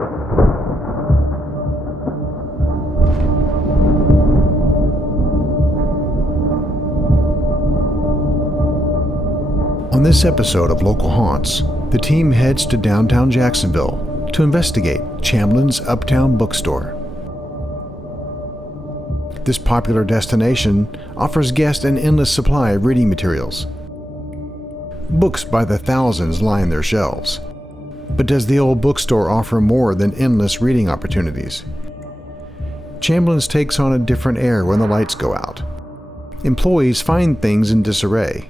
On this episode of Local Haunts, the team heads to downtown Jacksonville to investigate Chamblin's Uptown Bookstore. This popular destination offers guests an endless supply of reading materials. Books by the thousands line their shelves. But does the old bookstore offer more than endless reading opportunities? Chamblin's takes on a different air when the lights go out. Employees find things in disarray.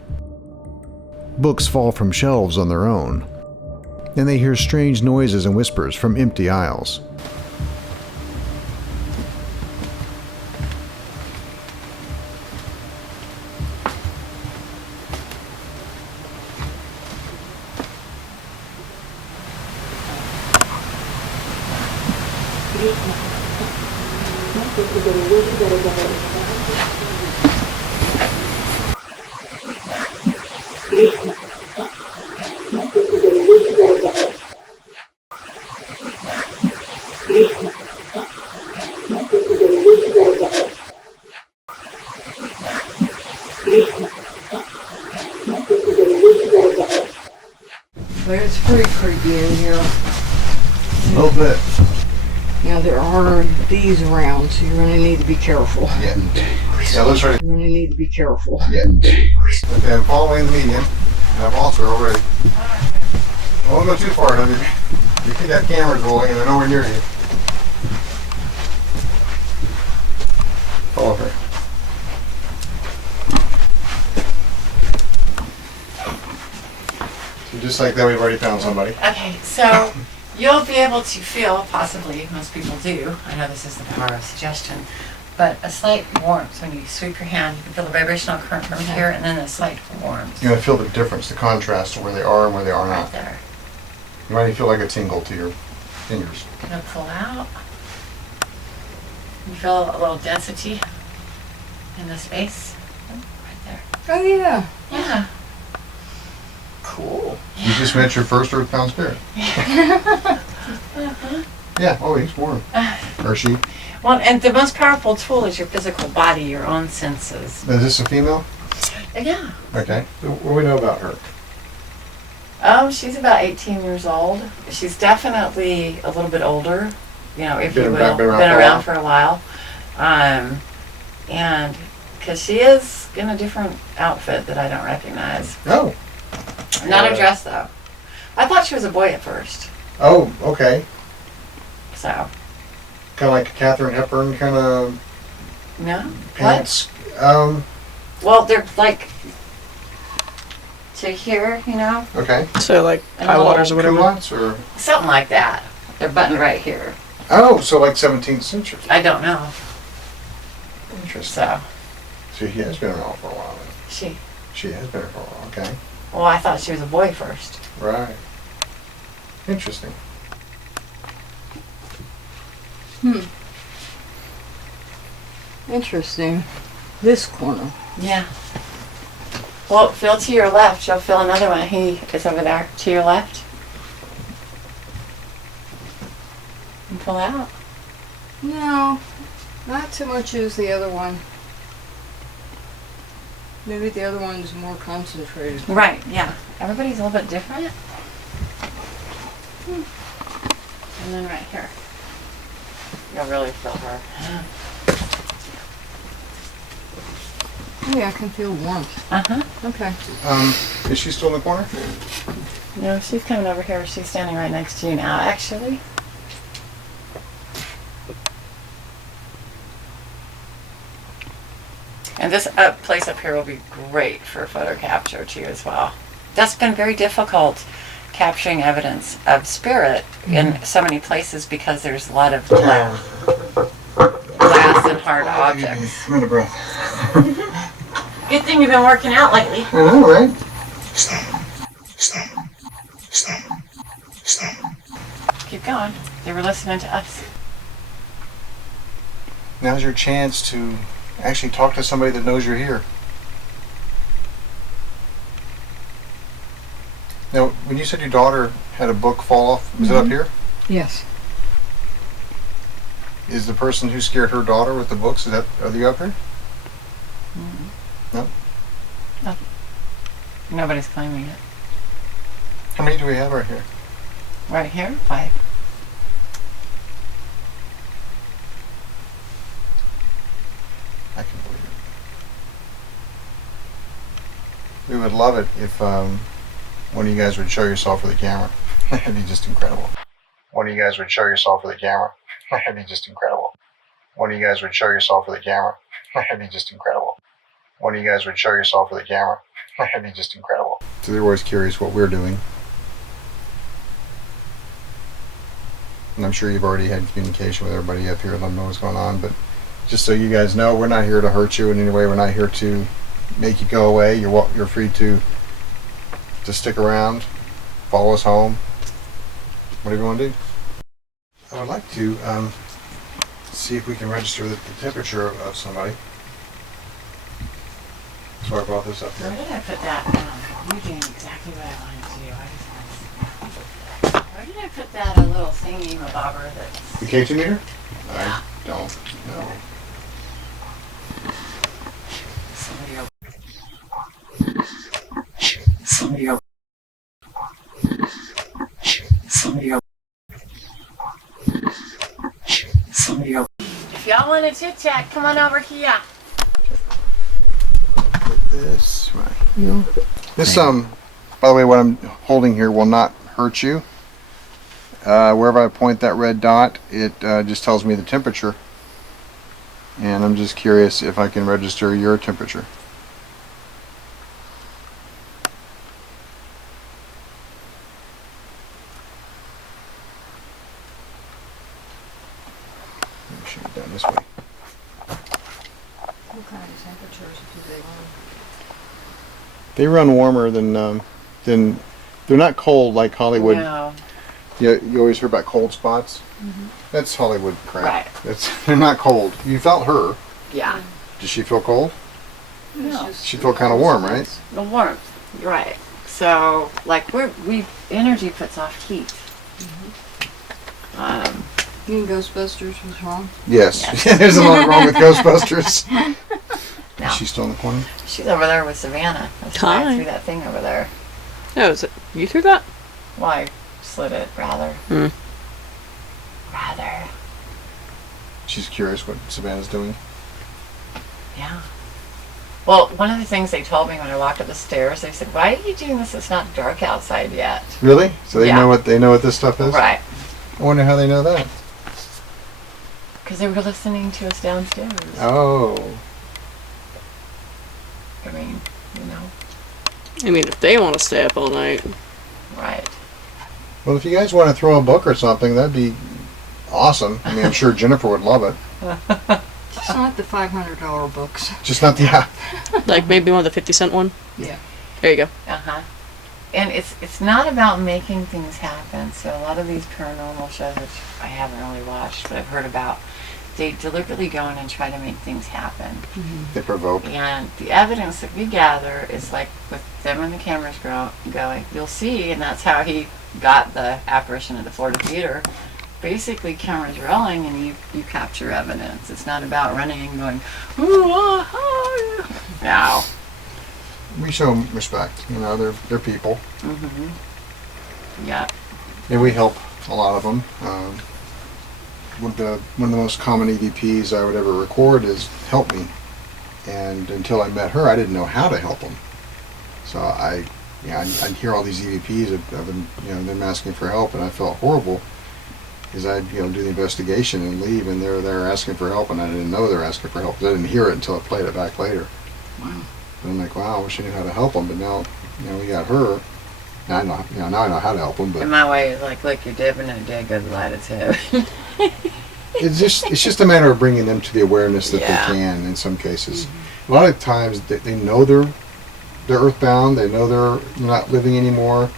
Books fall from shelves on their own, and they hear strange noises and whispers from empty aisles. It's pretty creepy in here. A little bit. Now there are these around, so you're going to need to be careful. Yeah, let's try to... You're going to need to be careful. Yeah. Okay, I'm following the medium, and I've also already... I won't go too far, honey. You see that camera's rolling, and they're nowhere near you. Follow her. So just like that, we've already found somebody. Okay, so you'll be able to feel, possibly, most people do, I know this is the power of suggestion, but a slight warmth when you sweep your hand. You can feel the vibrational current from here, and then a slight warmth. You're going to feel the difference, the contrast to where they are and where they are Right not. there. You might feel like a tingle to your fingers. Gonna pull out. You feel a little density in the space. Right there. Oh yeah. Yeah. Cool. You just met your first earthbound spirit. Yeah, oh, he's warm. Or she. Well, and the most powerful tool is your physical body, your own senses. Is this a female? Yeah. Okay. So what do we know about her? She's about 18 years old. She's definitely a little bit older, you know, if you will. Been around for a while. And because she is in a different outfit that I don't recognize. Oh. Not a dress, though. I thought she was a boy at first. Oh, okay. So. Kind of like a Katharine Hepburn kind of No? pants. What? Well, they're like to here, you know? Okay. So like And high a waters or whatever. Culottes or? Something like that. They're buttoned right here. Oh, so like 17th century. I don't know. Interesting. So. So he has been around for a while then. She has been around for a while, okay. Well, I thought she was a boy first. Right. Interesting. Interesting. This corner. Yeah. Well, feel to your left. You'll feel another one. He is over there. To your left. And pull out. No, not too much as the other one. Maybe the other one is more concentrated. Right, yeah. Everybody's a little bit different. And then right here. You'll really feel her. Oh yeah, I can feel warmth. Uh-huh. Okay. Is she still in the corner? No, she's coming over here. She's standing right next to you now, actually. And this place up here will be great for photo capture too as well. That's been very difficult, capturing evidence of spirit in so many places because there's a lot of glass and hard objects. I'm out of breath. Good thing you've been working out lately. I know, right? Keep going. They were listening to us. Now's your chance to actually talk to somebody that knows you're here. Now, when you said your daughter had a book fall off, was it up here? Yes. Is the person who scared her daughter with the books, are they up here? No? No. Nobody's claiming it. How many do we have right here? Right here, 5. I can believe it. We would love it if one of you guys would show yourself for the camera. That'd be just incredible. One of you guys would show yourself for the camera. That'd be just incredible. One of you guys would show yourself for the camera. That'd be just incredible. One of you guys would show yourself for the camera. That'd be just incredible. So they're always curious what we're doing. And I'm sure you've already had communication with everybody up here, let them know what's going on, but just so you guys know, we're not here to hurt you in any way. We're not here to make you go away. You're free to stick around, follow us home, whatever you want to do. I would like to see if we can register the temperature of somebody. So I brought this up here. Where did I put that? You're doing exactly what I wanted to do. Where did I put that little thingy bobber that's... The K2 meter? Yeah. I don't know. If y'all want to chit chat, come on over here. Put this right here. This by the way, what I'm holding here will not hurt you. Wherever I point that red dot, it just tells me the temperature. And I'm just curious if I can register your temperature. Shoot it down this way. What kind of temperatures do they run? They run warmer than they're not cold like Hollywood. No. You always hear about cold spots. That's Hollywood crap. Right. They're not cold. You felt her. Yeah. Does she feel cold? No. She felt kind of warm, right? The warmth. Right. So, like, energy puts off heat. You mean Ghostbusters was wrong? Yes. Yes. There's a lot wrong with Ghostbusters. No. Is she still in the corner? She's over there with Savannah. That's why I threw that thing over there. Oh, is it? You threw that? Well, I slid it, rather. Rather. She's curious what Savannah's doing. Yeah. Well, one of the things they told me when I walked up the stairs, they said, "Why are you doing this? It's not dark outside yet." Really? So they Yeah. know what this stuff is? Right. I wonder how they know that. Because they were listening to us downstairs. Oh. I mean, I mean, if they want to stay up all night. right. Well, if you guys want to throw a book or something, that'd be awesome. I mean, I'm sure Jennifer would love it. Just not the $500 books. Just not the Like maybe one of the 50-cent one? Yeah. There you go. And it's not about making things happen. So a lot of these paranormal shows, which I haven't really watched, but I've heard about, they deliberately go in and try to make things happen. They provoke. And the evidence that we gather is like with them and the cameras going, you'll see, and that's how he got the apparition at the Florida Theater. Basically, cameras rolling and you capture evidence. It's not about running and going, ooh, ah, ah. No. We show them respect. You know, they're people. Yeah. And we help a lot of them. One of the most common EVPs I would ever record is "Help Me," and until I met her, I didn't know how to help them. So I'd hear all these EVPs of them asking for help, and I felt horrible because I'd do the investigation and leave, and they're there asking for help, and I didn't know they were asking for help because I didn't hear it until I played it back later. Wow. And I'm like, wow, I wish I knew how to help them, but now we got her. Now I know how to help them, but In my way, it's like, look, you're dipping in a dead good light. It's heavy. it's just a matter of bringing them to the awareness that Yeah. they can. In some cases, a lot of times they know they're earthbound. They know they're not living anymore.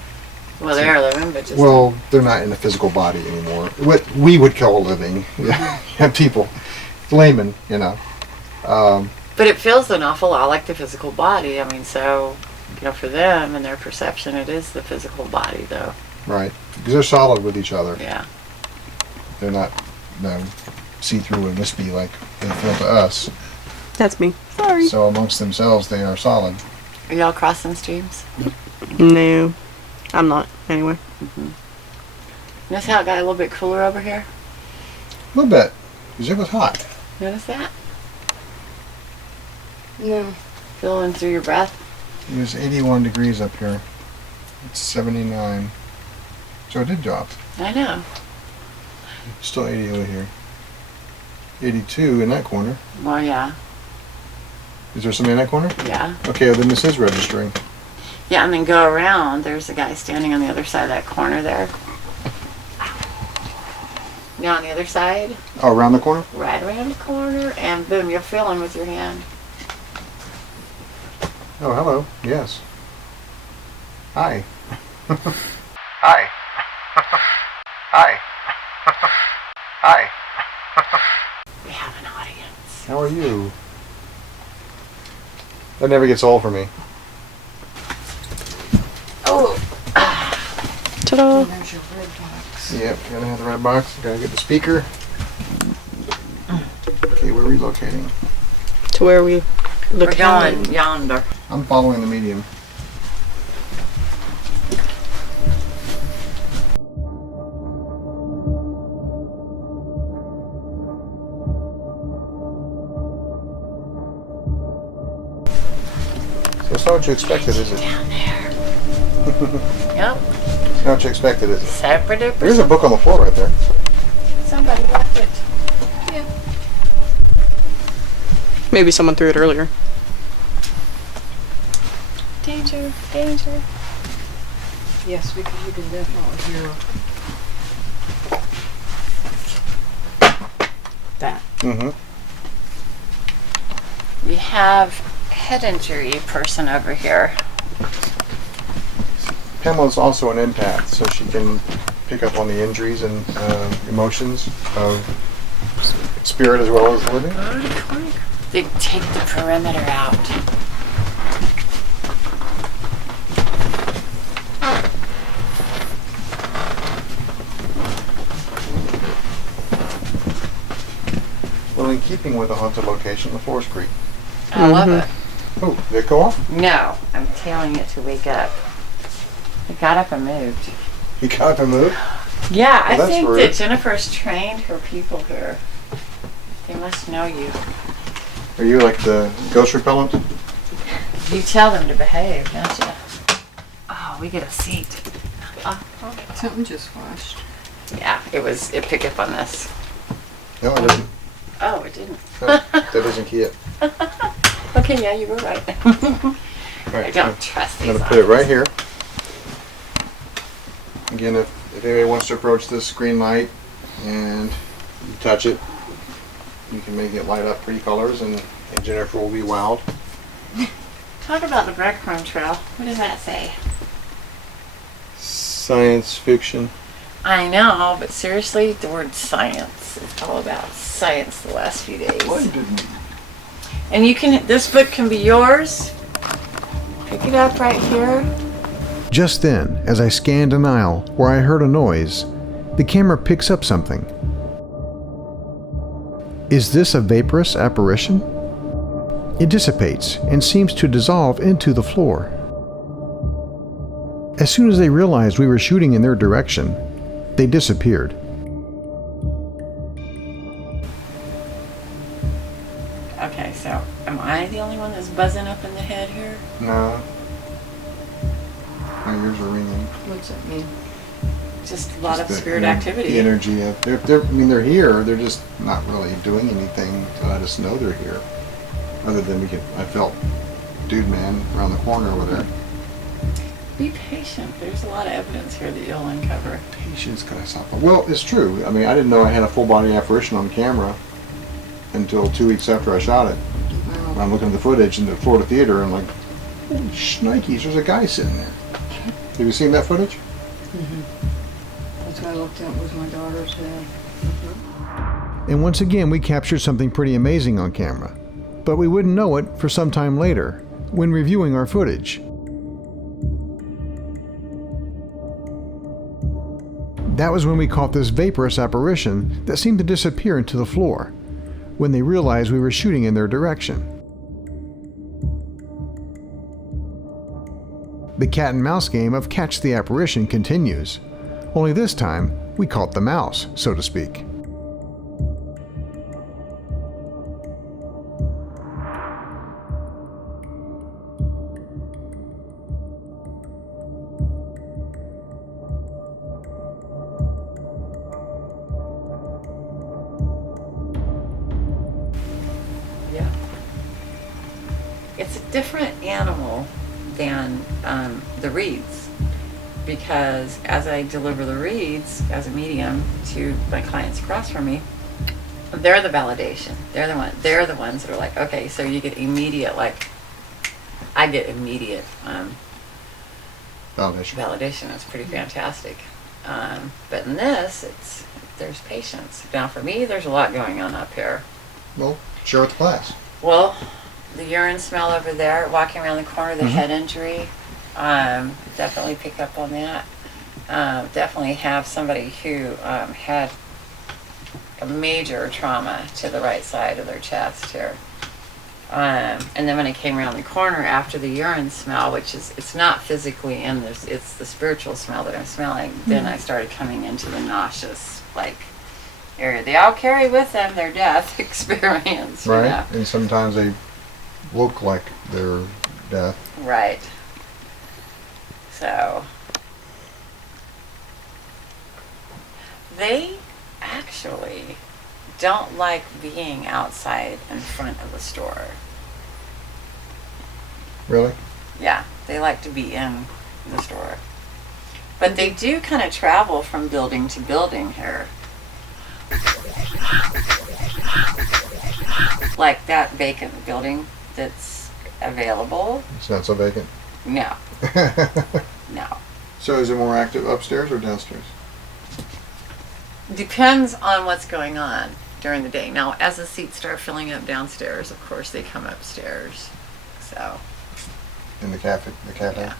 Well, they are living, but just Well, they're not in a physical body anymore. What we would call living, people, laymen, But it feels an awful lot like the physical body. I mean, so, for them and their perception, it is the physical body, though. right? Because they're solid with each other. Yeah. They're not. No. see-through and wispy like they feel to us. That's me. Sorry. So amongst themselves, they are solid. Are y'all crossing streams? No, I'm not. Anyway. Notice how it got a little bit cooler over here? A little bit, because it was hot. Notice that? No. Feeling through your breath? It was 81 degrees up here. It's 79. So it did drop. I know. Still 80 over here. 82 in that corner. Well, yeah. Is there somebody in that corner? Yeah. Okay, well, then this is registering. Yeah, and then go around. There's a guy standing on the other side of that corner there. Now on the other side. Oh, around the corner? Right around the corner, and boom, you're feeling with your hand. Oh, hello. Yes. Hi. Hi. Hi. Hi. We have an audience. How are you? That never gets old for me. Oh. Ta-da! There's your red box. Yep, gotta have the red box. Gotta get the speaker. Okay, we're relocating. To where we We're look going yonder. I'm following the medium. So it's not what you expected, is it? Down there. Yep. It's not what you expected, is it? Separate. There's a book on the floor right there. Somebody left it. Maybe someone threw it earlier. Danger, danger. Yes, because you can definitely hear that. Mm-hmm. We have head injury person over here. Pamela's also an empath, so she can pick up on the injuries and emotions of spirit as well as the living. They take the perimeter out. Well, in keeping with the haunted location, the Forest Creek. I love it. Oh, did it go off? No, I'm telling it to wake up. It got up and moved. You got up and moved? Yeah, Well, I that's think rude. that Jennifer's trained her people here. They must know you. Are you like the ghost repellent? You tell them to behave, don't you? Oh, we get a seat. Something just flashed. Yeah, it picked up on this. No, it doesn't. Oh, it didn't. No, that doesn't key it. Okay, yeah, you were right. Right, I don't trust I'm these going to put it right eyes. here. Again, if anybody wants to approach this green light and you touch it, you can make it light up pretty colors and Jennifer will be wowed. Talk about the breadcrumb trail. What does that say? Science fiction. I know, but seriously, the word science is all about science the last few days. didn't And you can, this book can be yours. Pick it up right here. Just then, as I scanned an aisle where I heard a noise, the camera picks up something. Is this a vaporous apparition? It dissipates and seems to dissolve into the floor. As soon as they realized we were shooting in their direction, they disappeared. Okay, so am I the only one that's buzzing up in the head here? No. My ears are ringing. What's that mean? Just a lot Just of the spirit ener- activity. The energy of they're here. They're just not really doing anything to let us know they're here. Other than I felt dude man around the corner over there. Be patient. There's a lot of evidence here that you'll uncover. Patience, can I stop? Well, it's true. I mean, I didn't know I had a full body apparition on camera until 2 weeks after I shot it. When I'm looking at the footage in the Florida theater, I'm like, holy shnikes, there's a guy sitting there. Have you seen that footage? That's what I looked at with my daughter's head. And once again, we captured something pretty amazing on camera. But we wouldn't know it for some time later, when reviewing our footage. That was when we caught this vaporous apparition that seemed to disappear into the floor, when they realized we were shooting in their direction. The cat and mouse game of Catch the Apparition continues, only this time we caught the mouse, so to speak. Yeah. It's a different animal than the reads, because as I deliver the reads as a medium to my clients across from me, they're the validation. They're the ones that are like, okay, so you get immediate, like, I get immediate validation. It's pretty fantastic. But in this, there's patience. Now for me, there's a lot going on up here. Well, share with the class. Well, the urine smell over there, walking around the corner, the head injury, definitely pick up on that. Definitely have somebody who had a major trauma to the right side of their chest here. And then when I came around the corner after the urine smell, which is, it's not physically in this, it's the spiritual smell that I'm smelling, then I started coming into the nauseous, like, area. They all carry with them their death experience. Right, You know? and sometimes they look like their death. Right. So, they actually don't like being outside in front of the store. Really? Yeah, they like to be in the store. But they do kind of travel from building to building here. Like that vacant building that's available. It's not so vacant. No. No. So is it more active upstairs or downstairs? Depends on what's going on during the day. Now, as the seats start filling up downstairs, of course, they come upstairs. So. In the cafe? Yeah.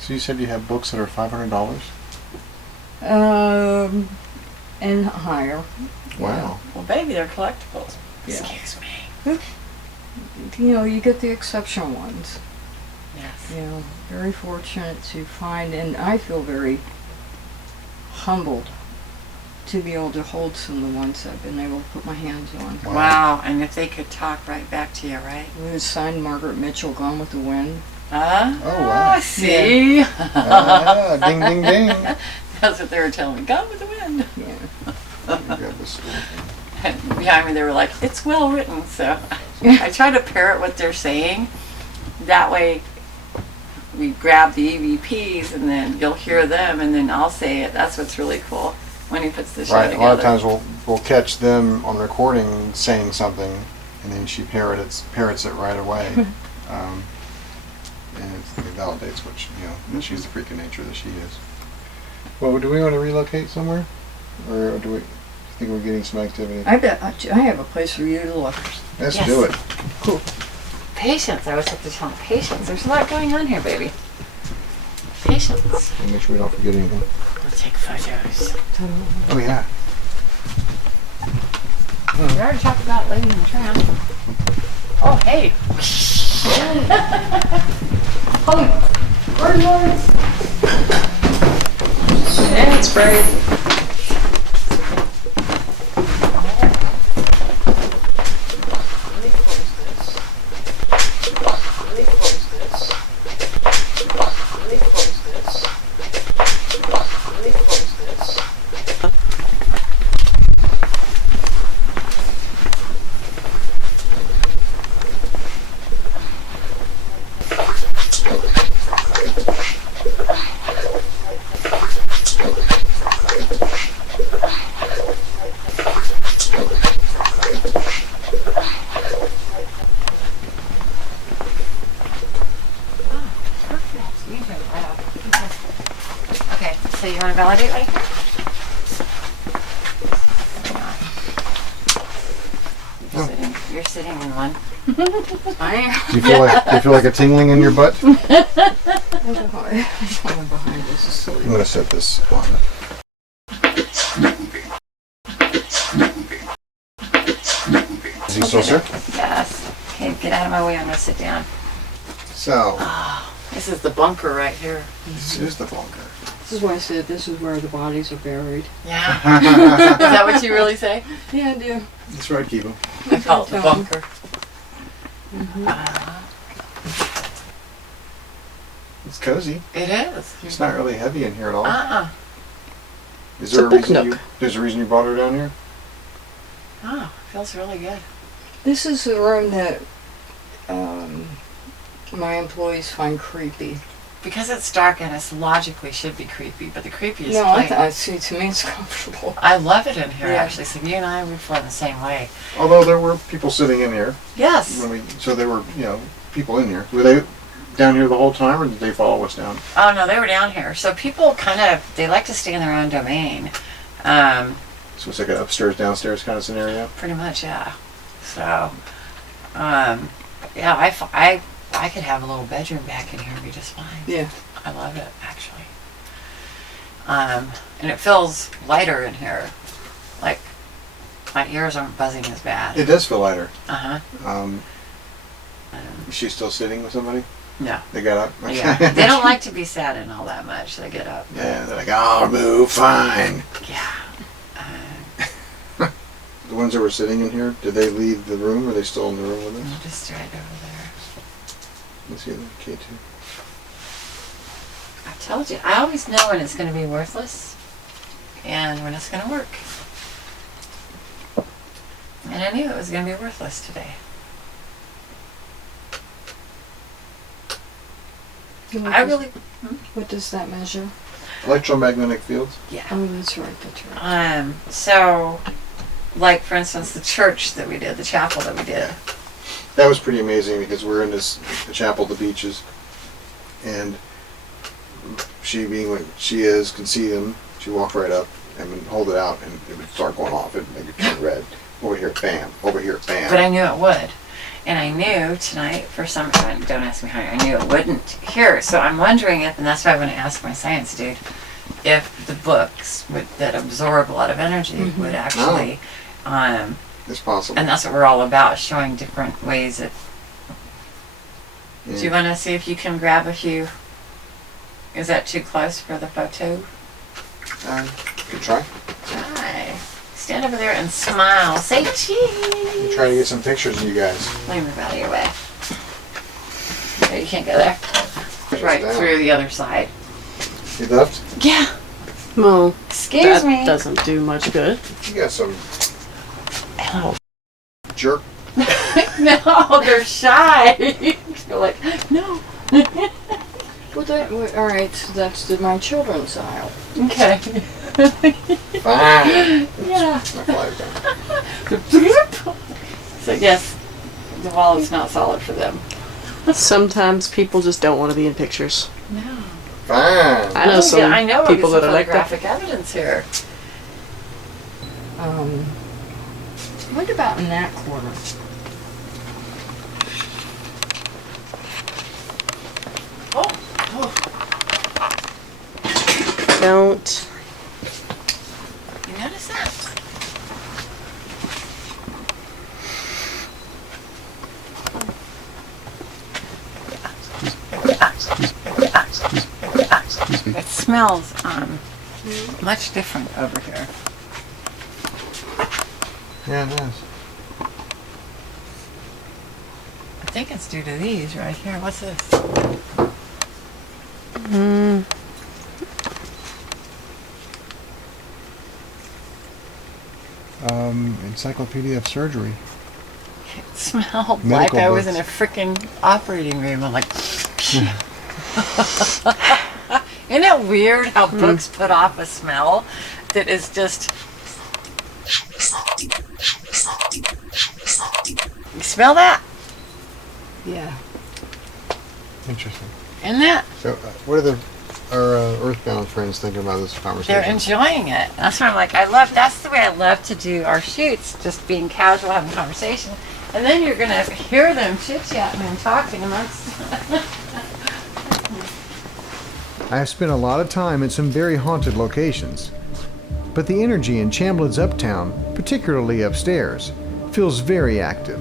So you said you have books that are $500? And higher. Wow. Well, baby, they're collectibles. Yeah. Excuse me. You know, you get the exceptional ones. Yes. You know, very fortunate to find, and I feel very humbled to be able to hold some of the ones I've been able to put my hands on. Wow. And if they could talk right back to you, right? It was signed Margaret Mitchell, Gone with the Wind. Oh, wow. See? Ding, ding, ding. That's what they were telling me. Gone with the wind. Yeah. You got this story. And behind me, they were like, it's well written. So I try to parrot what they're saying. That way, we grab the EVPs, and then you'll hear them, and then I'll say it. That's what's really cool when he puts the show Right. together. A lot of times we'll catch them on recording saying something, and then she parrots it right away. And it validates what she, that she's the freak of nature that she is. Well, do we want to relocate somewhere, or do we think we're getting some activity? I bet I have a place for you to look. Let's Yes. do it. Cool. Patience. I always have to tell them, patience. There's a lot going on here, baby. Patience. And make sure we don't forget anything. We'll take photos. Oh yeah. We already talked about Lady in the Tramp. Oh, hey. Oh, word words. Yeah, it's brave. So you want to validate right here? You're sitting in one. I am. Do you feel like a tingling in your butt? I'm behind this. Is silly. I'm gonna set this on. Miss Saucer? Yes. Okay, get out of my way. I'm gonna sit down. So, This is the bunker right here. this is the bunker. This is why I said this is where the bodies are buried. Yeah. Is that what you really say? Yeah, I do. That's right, Kibo. I call it the bunker. It's cozy. It is. It's not really heavy in here at all. Is It's there a a book reason nook. there's a reason you brought her down here? Oh, feels really good. This is the room that my employees find creepy. Because it's dark and it's logically should be creepy, but the creepiest No, place. see, to me it's comfortable. I love it in here, Yeah. actually. So you and I, we feel the same way. Although there were people sitting in here Yes. so there were, people in here. Were they down here the whole time, or did they follow us down? Oh, no, they were down here. So people they like to stay in their own domain. So it's like an upstairs, downstairs kind of scenario. Pretty much, yeah. So, yeah, I could have a little bedroom back in here and be just fine. Yeah. I love it, actually. And it feels lighter in here. Like, my ears aren't buzzing as bad. It does feel lighter. Uh-huh. Is she still sitting with somebody? No. They got up? Yeah. They don't like to be sat in all that much. They get up. Yeah, they're like, I'll move fine. Yeah. The ones that were sitting in here, did they leave the room, or are they still in the room with us? I'm just right over there. Let's see the K2. I told you, I always know when it's going to be worthless and when it's going to work. And I knew it was going to be worthless today. I really... What does that measure? Electromagnetic fields? Yeah. Oh, that's right. So, like, for instance, the church that we did, the chapel that we did. That was pretty amazing, because we're in the chapel at the beaches, and she, being what she is, can see them. She walked right up and would hold it out, and it would start going off. It would make it turn red. Over here, bam. Over here, bam. But I knew it would. And I knew tonight, for some reason, don't ask me how, I knew it wouldn't here. So I'm wondering if, and that's why I want to ask my science dude, if the books that absorb a lot of energy would actually... It's possible. And that's what we're all about, showing different ways that... Yeah. Do you want to see if you can grab a few? Is that too close for the photo? Good try. Try. Stand over there and smile. Say cheese. I'm trying to get some pictures of you guys. Let me move out of your way. No, you can't go there. Right down. through the other side. You left? Yeah. Well, Excuse that me. doesn't do much good. You got some Oh. jerk. No, they're shy. You're like, no. Well, all right, so that's my children's aisle. Okay. Fine. Yeah. My fly's down. So yes, the wall is not solid for them. Sometimes people just don't want to be in pictures. No. Fine. I know some I know people that are like that. photographic evidence here. What about in that corner? Don't. You notice that? It smells much different over here. Yeah, it does. I think it's due to these right here. What's this? Encyclopedia of Surgery. It smelled Medical like I was in books. a freaking operating room. I'm like, isn't it weird how books put off a smell that is just... You smell that? Yeah. Interesting. Isn't that? So, what are our Earthbound friends thinking about this conversation? They're enjoying it. That's why I'm like, that's the way I love to do our shoots, just being casual, having conversation. And then you're going to hear them chit-chatting and talking amongst... I have spent a lot of time in some very haunted locations, but the energy in Chamblin's Uptown, particularly upstairs, feels very active.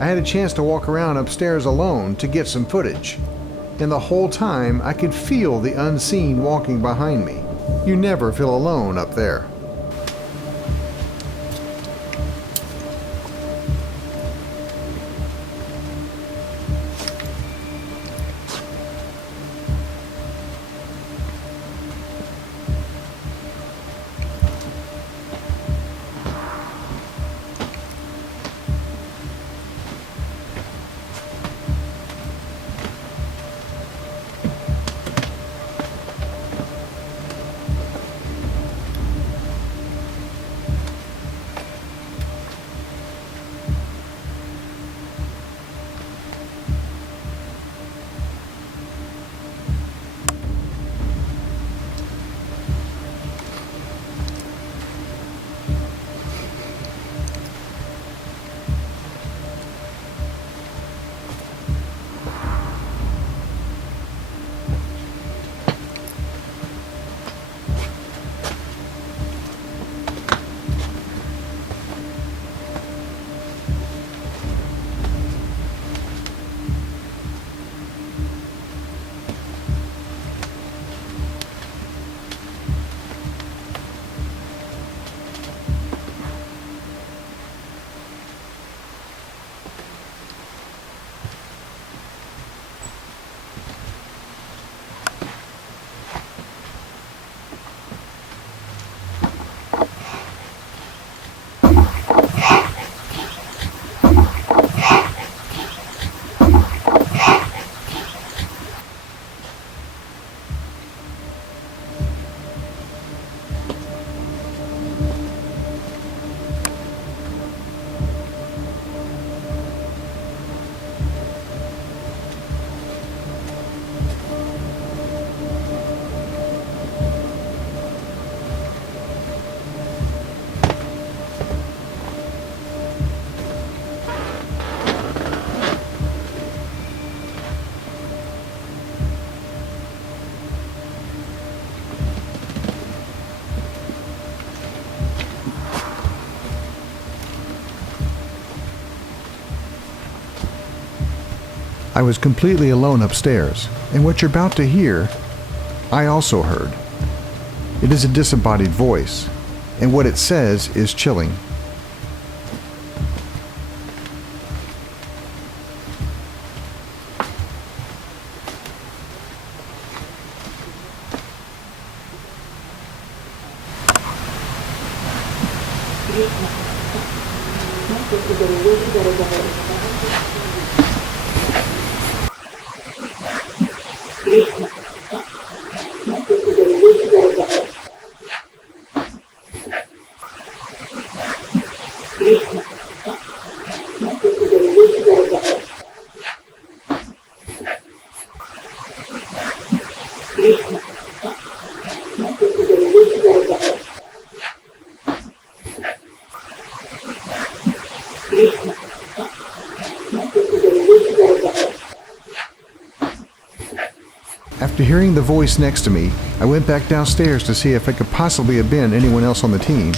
I had a chance to walk around upstairs alone to get some footage, and the whole time I could feel the unseen walking behind me. You never feel alone up there. I was completely alone upstairs, and what you're about to hear, I also heard. It is a disembodied voice, and what it says is chilling. After hearing the voice next to me, I went back downstairs to see if it could possibly have been anyone else on the team.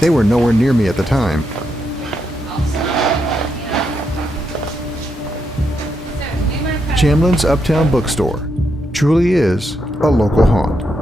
They were nowhere near me at the time. Chamblin's Uptown Bookstore truly is a local haunt.